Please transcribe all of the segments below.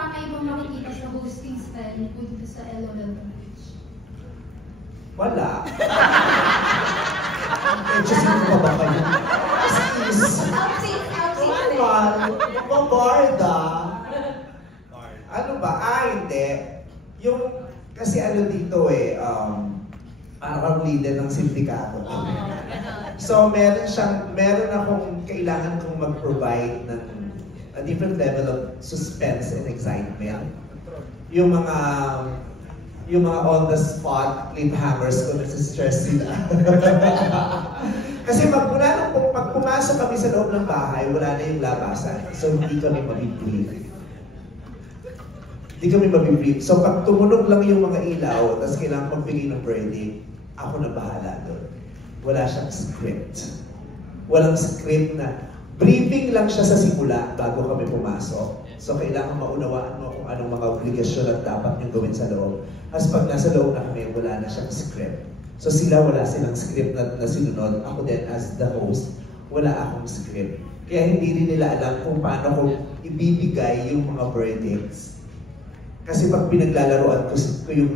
kakaibang makikita sa hosting style niyo po dito sa LOL Page? Wala. Medyo sino pa ba kayo? Outfit. Normal. Mabarda. Ano ba? Hindi. Yung, kasi ano dito parang leader ng sindikato. So meron akong kailangan kong mag-provide ng a different level of suspense and excitement. Yung mga on the spot cliffhangers ko nasa-stress sila. Kasi pag pumasok kami sa loob ng bahay, wala na yung labasan. So hindi kami mabibrief. So pag tumunog lang yung mga ilaw, tapos kailangan magbigay ng verdict, ako na bahala doon. Wala siyang script. Walang script na briefing lang siya sa simula bago kami pumasok. So kailangan maunawaan mo kung anong mga obligasyon at dapat niyong gawin sa loob. Tapos pag nasa loob na kami, wala na siyang script. So wala silang script na sinunod. Ako din as the host, wala akong script. Kaya hindi rin nila alam kung paano ko ibibigay yung mga verdicts. Kasi pag pinaglalaroan ko yung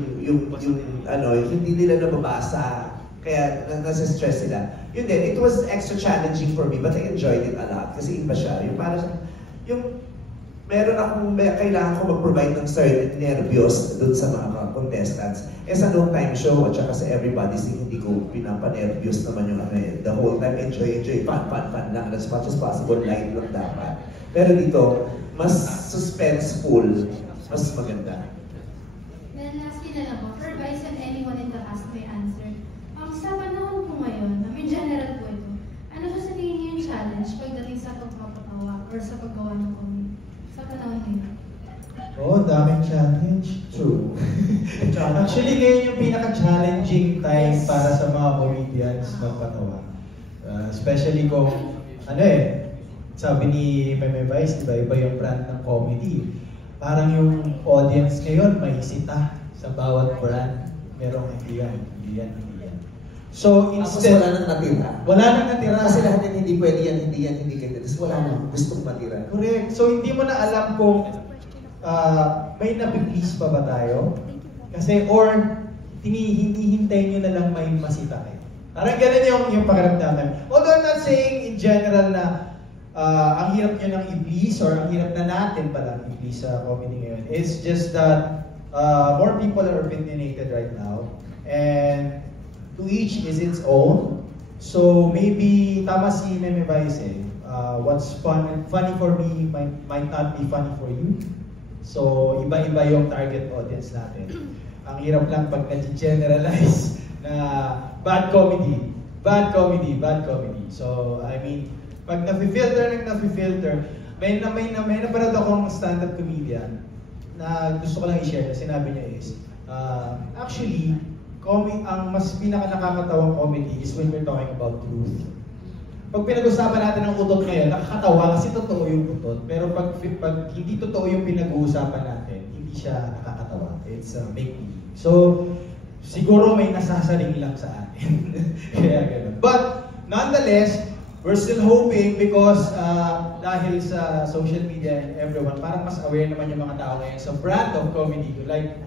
hindi nila nababasa, kaya nasa-stress sila. Yun din, it was extra challenging for me, but I enjoyed it a lot. Kasi iba siya. Kailangan ko mag-provide ng certain nervyos dun sa mga contestants. Sa long time show, at saka sa everybody's, hindi ko pinapanervyos naman yung the whole time, enjoy, fun lang, as much as possible, light lang dapat. Pero dito, mas suspenseful, mas maganda. Then lastly na lang po, for advice on anyone in the cast may answer. Sa panahon po ngayon, in general po ito, ano sa tingin niyo yung challenge pagdating sa pagpapatawa or sa paggawa ng comedy? Sa panahon ngayon? Daming challenge. True. Actually, ngayon yung pinaka-challenging time para sa mga comedians magpatawa. Especially kung, sabi ni Meme Vice, iba yung brand ng comedy. Parang yung audience ngayon may sita sa bawat brand. Merong hindi yan. So instead, wala nang natira. Wala nang natira. Kasi lahat yan hindi pwede yan, hindi ganyan. Tapos wala nang gustong matira. Correct. So hindi mo na alam kung may napiplease pa ba tayo? Kasi or hinihintay nyo na lang may masita kayo. Parang ganun yung pakiramdaman. Although I'm not saying in general na ang hirap nyo ng i-please or ang hirap na natin palang i-please sa comedy ngayon. It's just that more people are opinionated right now. And to each is its own. So maybe tama si Meme Vice what's funny for me might not be funny for you. So iba-iba yung target audience natin. Ang hirap lang pag nag-generalize na bad comedy. So I mean, pag nafi-filter, may napanood akong stand-up comedian na gusto ko lang i-share na sinabi niya is actually ang mas pinaka-nakakatawang comedy is when we're talking about truth. Pag pinag-usapan natin ng utot ngayon, nakakatawa kasi totoo yung utot. Pero pag hindi totoo yung pinag-uusapan natin, hindi siya nakakatawa. It's make-believe. So, siguro may nasasaling lang sa atin. Kaya gano'n. But, nonetheless, we're still hoping because dahil sa social media and everyone, parang mas aware naman yung mga tao ngayon sa brand of comedy. Like,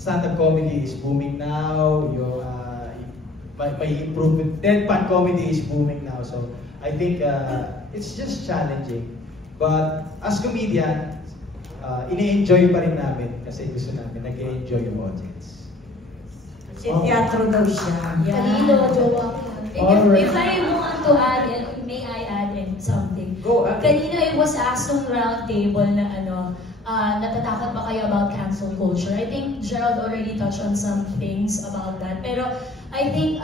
stand-up comedy is booming now, may improvement. Deadpan comedy is booming now. So I think it's just challenging. But as comedian, ini-enjoy pa rin namin kasi gusto namin nag-enjoy yung audience. Kasi teatro daw siya. Kanino, jowa. If I want to add, may I add in something? Go ahead. Kanina it was asked on round table na natatakot ba kayo about cancel culture? I think Gerald already touched on some things about that. Pero I think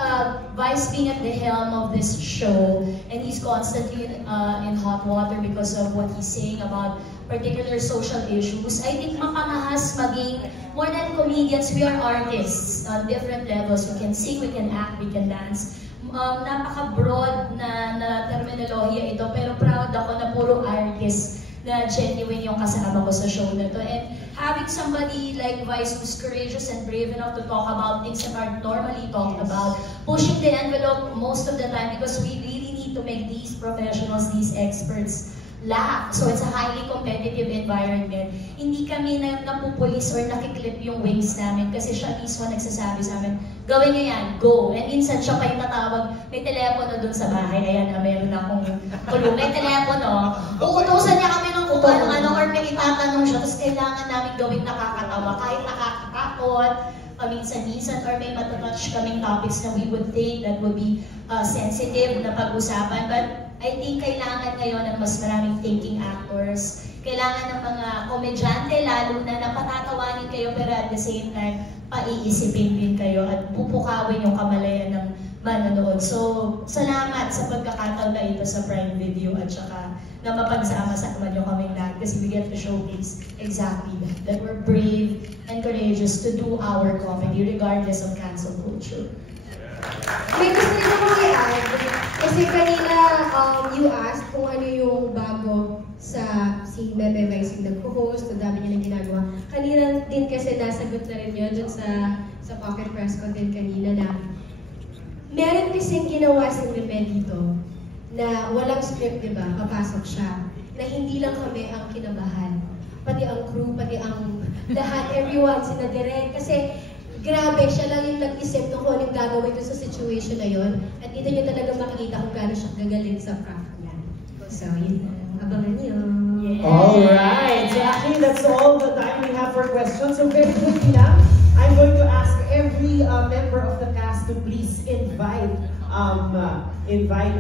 Vice being at the helm of this show, and he's constantly in hot water because of what he's saying about particular social issues. I think makamahas maging, more than comedians, we are artists on different levels. We can sing, we can act, we can dance. Napaka-broad na terminolohiya ito, pero proud ako na puro artist na genuine yung kasama ko sa show na to. And having somebody like Vice who's courageous and brave enough to talk about things that aren't normally talked about, pushing the envelope most of the time because we really need to make these professionals, these experts lack. So it's a highly competitive environment. Hindi kami napupulis or nakiklip yung wings namin kasi siya mismo nagsasabi sa amin, gawin niyo yan, go. And minsan siya pa yung tatawag, may telepono dun sa bahay, ayan na meron akong kulong, may telepono. Uutusan niya kami ng kung ano or may itatanong siya, tapos kailangan namin gawing nakakatawa, kahit nakakatakot, paminsan-minsan, or may matatouch kaming topics na we would think that would be sensitive na pag-usapan. But I think kailangan ngayon ng mas maraming thinking actors. Kailangan ng mga komedyante lalo na napatatawanin kayo pero at the same time, paiisipin din kayo at pupukawin yung kamalayan ng manonood. So, salamat sa pagkakataon na ito sa Prime Video at saka na mapagsama-sama nyo kaming lahat kasi we get to showcase exactly that we're brave and courageous to do our comedy regardless of cancel culture. May gusto rin ako i-add, kasi kanina you asked kung ano yung bago sa si Meme Vice yung nag-host, ang dami niya lang ginagawa. Kanina din kasi nasagot na rin yun dun sa pocket press ko din kanina na meron kasing ginawa si Meme dito na walang script, di ba? Papasok siya. Na hindi lang kami ang kinabahan. Pati ang crew, pati ang lahat, everyone, sina Direk. Kasi grabe, siya lang yung nag-isip kung anong gagawin ko sa situation na yon. At dito niyo talaga makikita kung gaano siya gagaling sa craft niya. So, yun na. Abangan niyo. Yeah. Alright, so actually that's all the time we have for questions. So very quickly lang, I'm going to ask every member of the cast to please invite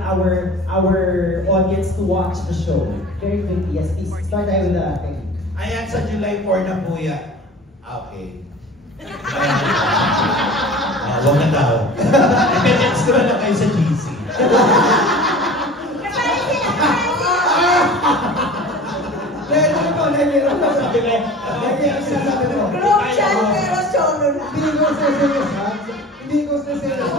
our audience to watch the show. Very quickly, yes, please. Start tayo with the thing. Ayan, sa July 4 na po yan. Okay. Huwag na daw. Dependence ko na lang kayo sa GC. Group chat pero solo na. Hindi ko sa serious.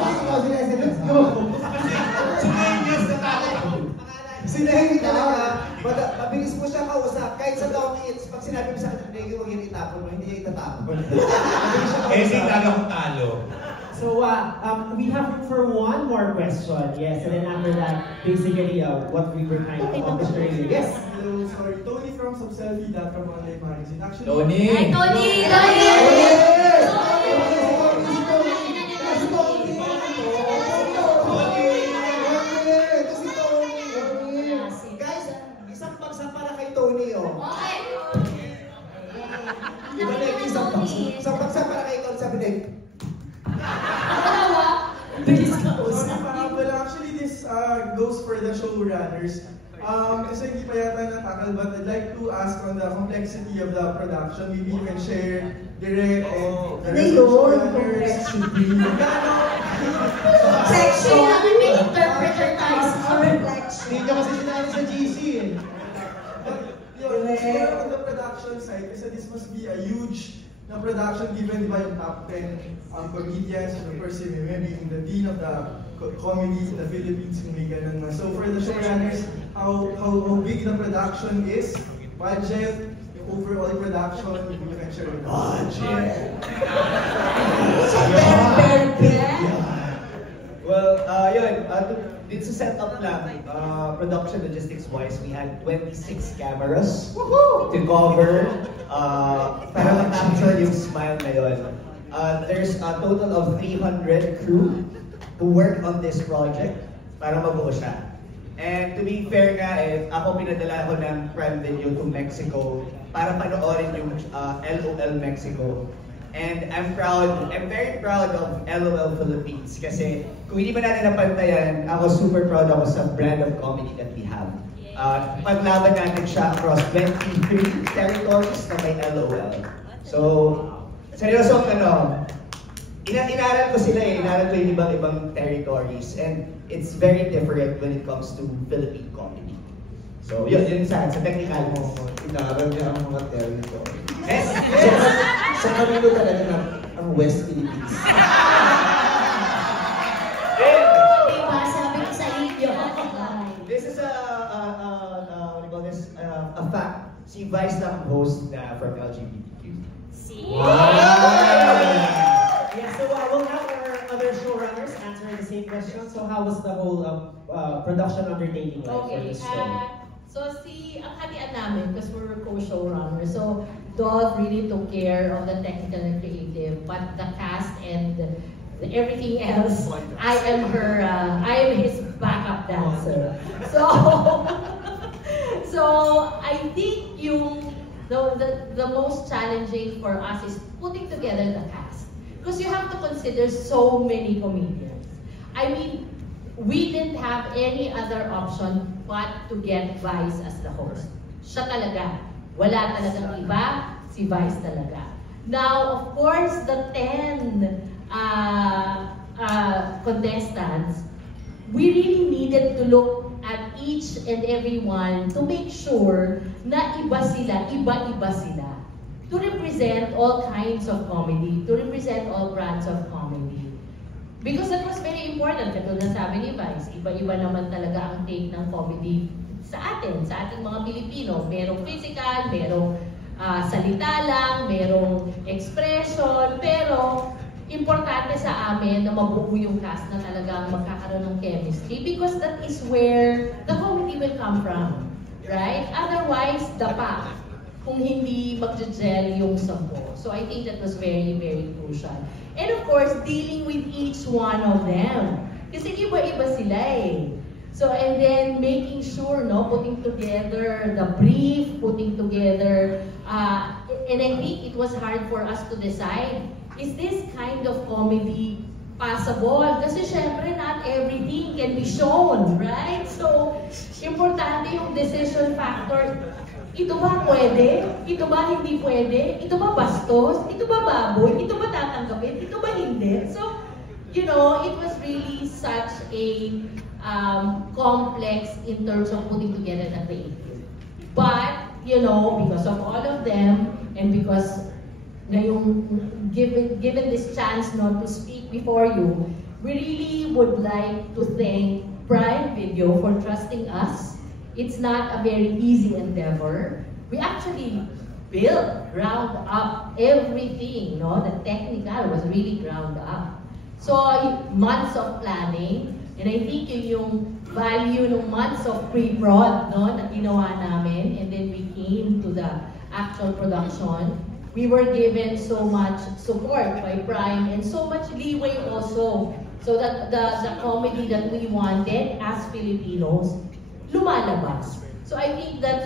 Sinahingit talaga, mabilis mo siya kausap. Kahit sa Dong Eats, pag sinabi mo sa akin, hindi huwag yung itapon mo, hindi niya itatapon. Mabilis siya kausap. Kung talo. So we have room for one more question. Yes, and then after that, basically what we were kind of accomplishing. Yes. Hello, sorry. Tony from Subselfie.com online magazine. Actually, Tony! Hi, Tony! Guys, isang bagsak para kay Tony, oh. Okay. Diba na isang bagsak para kay Tony, sabi na well, actually, this goes for the showrunners. Kasi hindi pa yata natakal, but I'd like to ask on the complexity of the production. Maybe you can share direct and the Ano yun? showrunners. Sexy namin may interpreter tayo sa reflection. Hindi niya kasi sinabi sa GC eh. But yun, siguro on the production side, kasi this must be a huge na production given by yung top 10 comedians, and of course si Meme being the dean of the comedy in the Philippines, kung may ganun na. So for the showrunners, how big the production is, budget, yung overall production, you can share with us. budget. Well, yun, dito sa setup lang, production logistics-wise, we had 26 cameras to cover, para ma-capture yung smile na yun. There's a total of 300 crew who work on this project para mabuo siya. And to be fair nga, ako pinadala ko ng Prime Video to Mexico para panoorin yung LOL Mexico. And I'm very proud of LOL Philippines kasi kung hindi ba natin napantayan, ako super proud ako sa brand of comedy that we have. Paglaban natin siya across 23 territories na may LOL. So, seryoso inaral ko sila inaral ko yung ibang territories and it's very different when it comes to Philippine comedy. So, yun sa technical mo, Inaral niya ang mga territory. Sa kanino talaga ang West Philippines. Diba, sabi ko sa inyo. This is a fact. Si Vice na ang host na from LGBTQ. Yeah, so we'll have our other showrunners answering the same question. So how was the whole production undertaking like for Okay, this show? So ang hatian namin, because we're co-showrunners, so Dove really took care of the technical and creative, but the cast and everything else, I am his backup dancer. So I think the most challenging for us is putting together the cast. Because you have to consider so many comedians. I mean, we didn't have any other option but to get Vice as the host. Siya talaga. Wala talagang iba, si Vice talaga. Now, of course, the 10 contestants, we really needed to look at each and every one to make sure na iba-iba sila. To represent all kinds of comedy, to represent all brands of comedy. Because that was very important. Katulad na sabi ni Vice, iba-iba naman talaga ang take ng comedy sa ating mga Pilipino. Merong physical, merong salita lang, merong expression, pero importante sa amin na mabuo yung cast na talagang magkakaroon ng chemistry because that is where the comedy will come from. Right? Otherwise, dapa kung hindi mag-gel yung sampo. So I think that was very, very crucial. And of course, dealing with each one of them. Kasi iba-iba sila eh. So, and then making sure, putting together the brief, putting together, and I think it was hard for us to decide, is this kind of comedy possible? Kasi syempre, not everything can be shown, right? So, importante yung decision factor. Ito ba pwede? Ito ba hindi pwede? Ito ba bastos? Ito ba baboy? Ito ba tatanggapin? Ito ba hindi? So, it was really such a complex in terms of putting together the creative. But, because of all of them, and because given this chance not to speak before you, we really would like to thank Prime Video for trusting us. It's not a very easy endeavor. We actually built, ground up everything, the technical was really ground up. So, months of planning, and I think yung value ng months of pre-prod, na ginawa namin, and then we came to the actual production. We were given so much support by Prime and so much leeway also, so that the comedy that we wanted as Filipinos lumalabas. So I think that